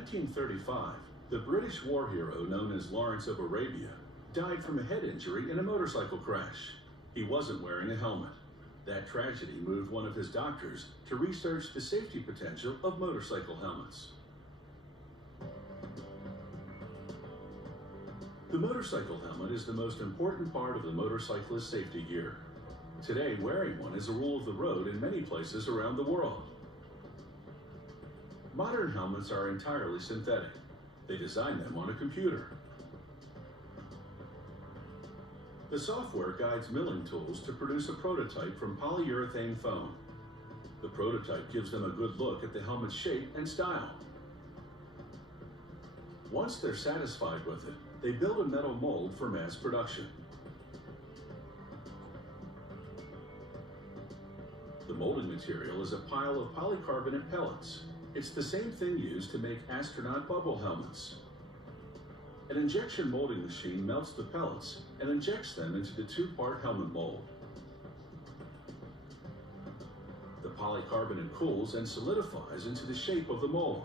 1935, the British war hero known as Lawrence of Arabia died from a head injury in a motorcycle crash. He wasn't wearing a helmet. That tragedy moved one of his doctors to research the safety potential of motorcycle helmets. The motorcycle helmet is the most important part of the motorcyclist's safety gear. Today, wearing one is a rule of the road in many places around the world. Modern helmets are entirely synthetic. They design them on a computer. The software guides milling tools to produce a prototype from polyurethane foam. The prototype gives them a good look at the helmet's shape and style. Once they're satisfied with it, they build a metal mold for mass production. The molding material is a pile of polycarbonate pellets. It's the same thing used to make astronaut bubble helmets. An injection molding machine melts the pellets and injects them into the two-part helmet mold. The polycarbonate cools and solidifies into the shape of the mold.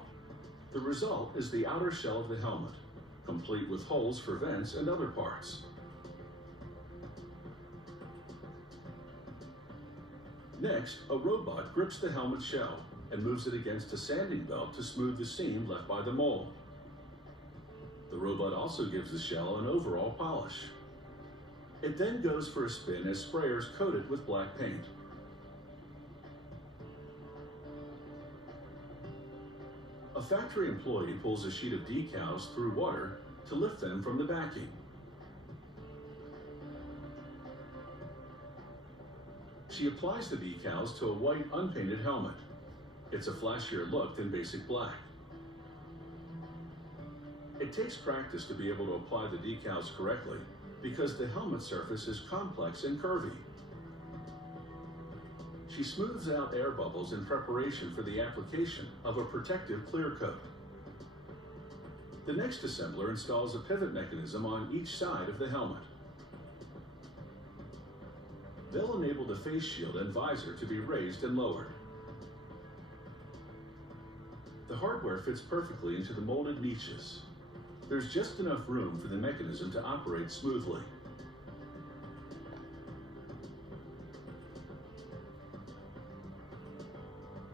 The result is the outer shell of the helmet, complete with holes for vents and other parts. Next, a robot grips the helmet shell and moves it against a sanding belt to smooth the seam left by the mold. The robot also gives the shell an overall polish. It then goes for a spin as sprayers coat it with black paint. A factory employee pulls a sheet of decals through water to lift them from the backing. She applies the decals to a white unpainted helmet. It's a flashier look than basic black. It takes practice to be able to apply the decals correctly because the helmet surface is complex and curvy. She smooths out air bubbles in preparation for the application of a protective clear coat. The next assembler installs a pivot mechanism on each side of the helmet. They'll enable the face shield and visor to be raised and lowered. The hardware fits perfectly into the molded niches. There's just enough room for the mechanism to operate smoothly.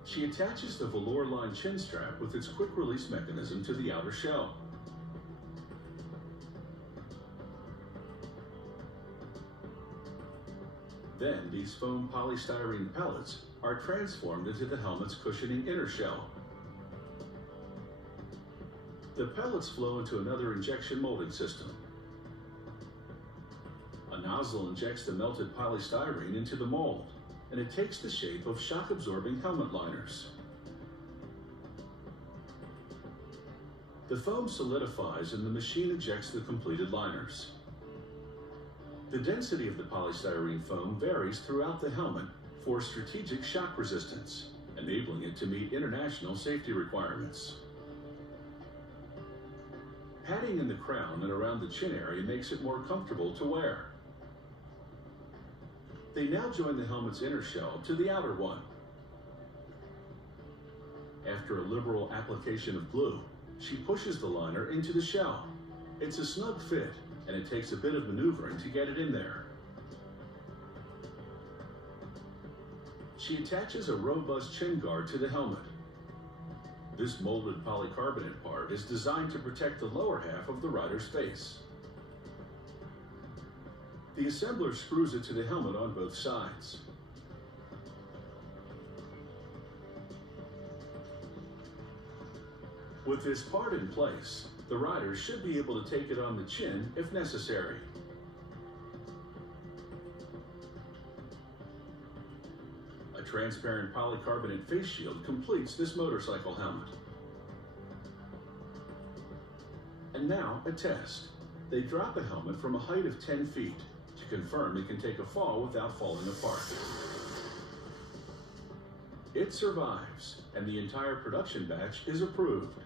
She attaches the velour-lined chin strap with its quick-release mechanism to the outer shell. Then these foam polystyrene pellets are transformed into the helmet's cushioning inner shell. The pellets flow into another injection molding system. A nozzle injects the melted polystyrene into the mold, and it takes the shape of shock-absorbing helmet liners. The foam solidifies and the machine ejects the completed liners. The density of the polystyrene foam varies throughout the helmet for strategic shock resistance, enabling it to meet international safety requirements. Padding in the crown and around the chin area makes it more comfortable to wear. They now join the helmet's inner shell to the outer one. After a liberal application of glue, she pushes the liner into the shell. It's a snug fit, and it takes a bit of maneuvering to get it in there. She attaches a robust chin guard to the helmet. This molded polycarbonate part is designed to protect the lower half of the rider's face. The assembler screws it to the helmet on both sides. With this part in place, the rider should be able to take it on the chin if necessary. A transparent polycarbonate face shield completes this motorcycle helmet. And now a test. They drop a helmet from a height of 10 feet to confirm it can take a fall without falling apart. It survives, and the entire production batch is approved.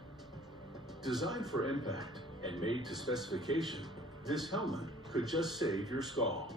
Designed for impact and made to specification, this helmet could just save your skull.